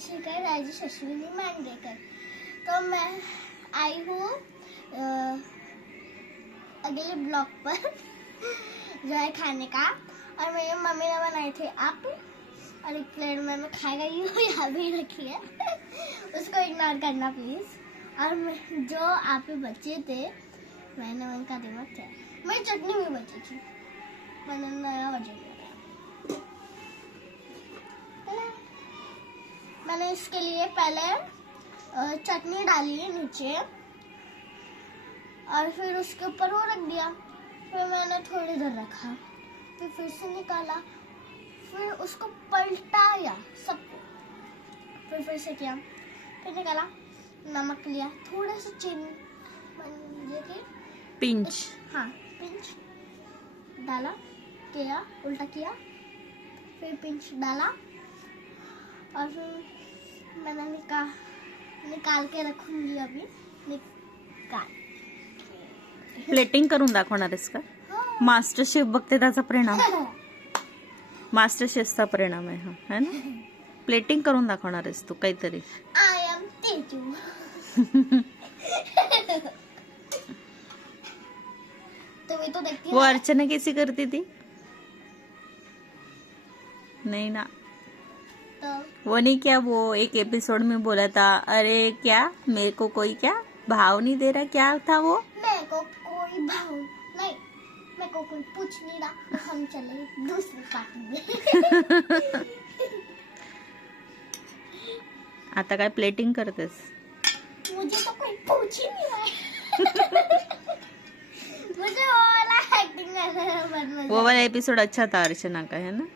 शिकाई राजेश अश्विनी मांडेकर। तो मैं आई हूँ अगले ब्लॉग पर जो है खाने का, और मेरी मम्मी ने बनाए थे आप, और एक प्लेट में मैं खा गई हूँ, यहाँ भी रखी है उसको इग्नोर करना प्लीज। और जो आप बचे थे मैंने उनका दिमाग है, मेरी चटनी भी बची थी, मैंने नया बचा लिया। मैंने इसके लिए पहले चटनी डाली है नीचे, और फिर उसके ऊपर वो रख दिया, फिर मैंने थोड़ी देर रखा, फिर से निकाला, फिर उसको पलटाया सबको, फिर से किया, फिर निकाला, नमक लिया, थोड़ा सा चीनी म्हणजे की पिंच, हाँ पिंच डाला, किया, उल्टा किया, फिर पिंच डाला, और फिर मैंने निकाल के रखूंगी अभी, निकाल प्लेटिंग करून दाखवणार आहेस का? मास्टर शेफ बघते त्याचा परिणाम, मास्टर शेफचा परिणाम आहे हा, है ना? प्लेटिंग करून दाखवणार आहेस तू काहीतरी। आई एम तेजू तुम्ही तो देखती वो अर्चना कैसी करती थी? नहीं ना, तो वो नहीं क्या, वो एक एपिसोड में बोला था, अरे क्या मेरे को कोई क्या भाव नहीं दे रहा, क्या था वो? मेरे को कोई भाव नहीं, मेरे को कोई पूछ नहीं रहा, तो हम चले दूसरी पार्टी में आता काय प्लेटिंग करतेस? मुझे तो कोई पूछ ही नहीं रहा है मुझे वो वाला एक्टिंग करने में बहुत मजा वो वाला एपिसोड अच्छा था अर्चना का, है ना?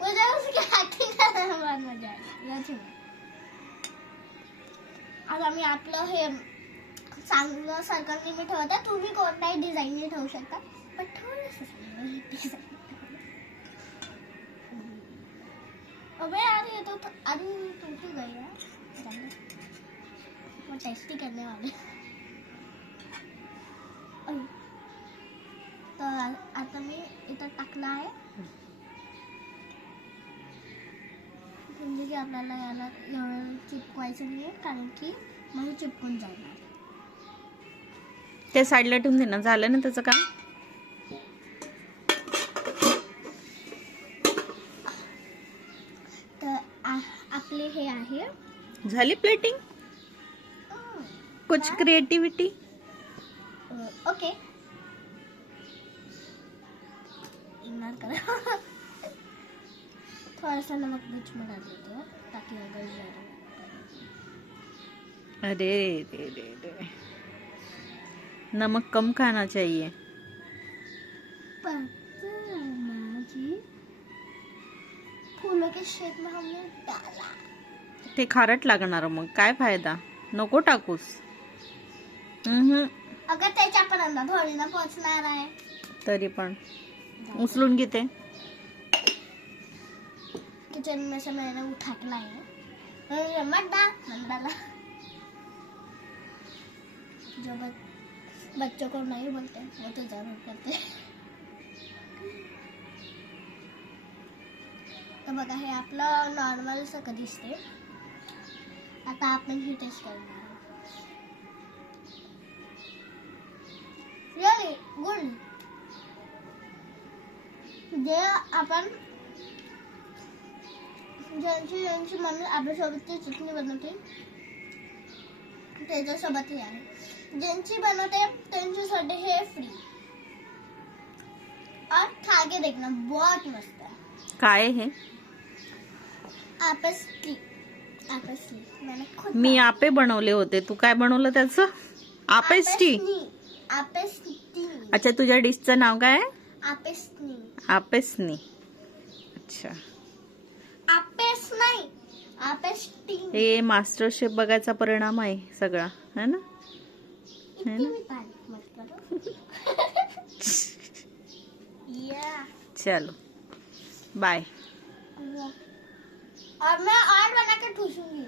मुझे उसकी एक्टिंग करने में बहुत मजा आली। आज आम्ही आपलं हे चांगलं सर्कलने मी ठेवत आहे, तुम्ही कोणताही डिझाईनने ठेवू शकता, पण थोडंसं डिझाईन। अबे यार ये तो अरे टूट ही गई है, वो टेस्टी करने वाले। तो आता मी इथं टाकला आहे, म्हणजे की आपल्याला याला एवढं चिपकवायचं नाही, कारण की मग चिपकून जाणार। ते साईडला ठेवून दे ना, झालं ना त्याचं काम? तर आपले हे आहे, झाली प्लेटिंग? कुछ क्रिएटिविटी? ओके इग्नोर करा थोड़ा सा नमक बीच में डाल देते हो ताकि अगर ज़्यादा अरे रे रे रे, नमक कम खाना चाहिए। जी फूलों के शेप में हमने डाला, ते खारट लागणार, मग काय फायदा, नको टाकूस। अगर त्याच्यापर्यंत थोडी ना पोहोचणार आहे, तरी पण उचलून घेते। किचन में से मैंने उठा के लाई है, मत डाला, जो बच्चों को नहीं बोलते वो तो जरूर करते। तर बघा हे आपलं नॉर्मल असं दिसते, आता आपण ही टेस्ट करणार आहोत। रिअली गुड, जे आपण ज्यांची मम्मी आपल्यासोबतची चटणी बनवते त्याच्यासोबत हे आहे, ज्यांची बनवते त्यांच्यासाठी हे फ्री, और खा के देखना बहुत मस्त है। काय है? आपस्ली मैंने खुद मी आपे बनवले होते, तू काय बनवलं त्याचं? आपेस्टी? आपेस्टी। अच्छा, तुझ्या डिशचं नाव काय आहे? आपेस्नी। आपेस्नी, अच्छा। आपेस नाही, आपेस्टी। हे मास्टर शेफ बघायचा परिणाम आहे सगळा, है ना? है ना? मत करो या चलो बाय। और मैं और बना के ठूसूंगी।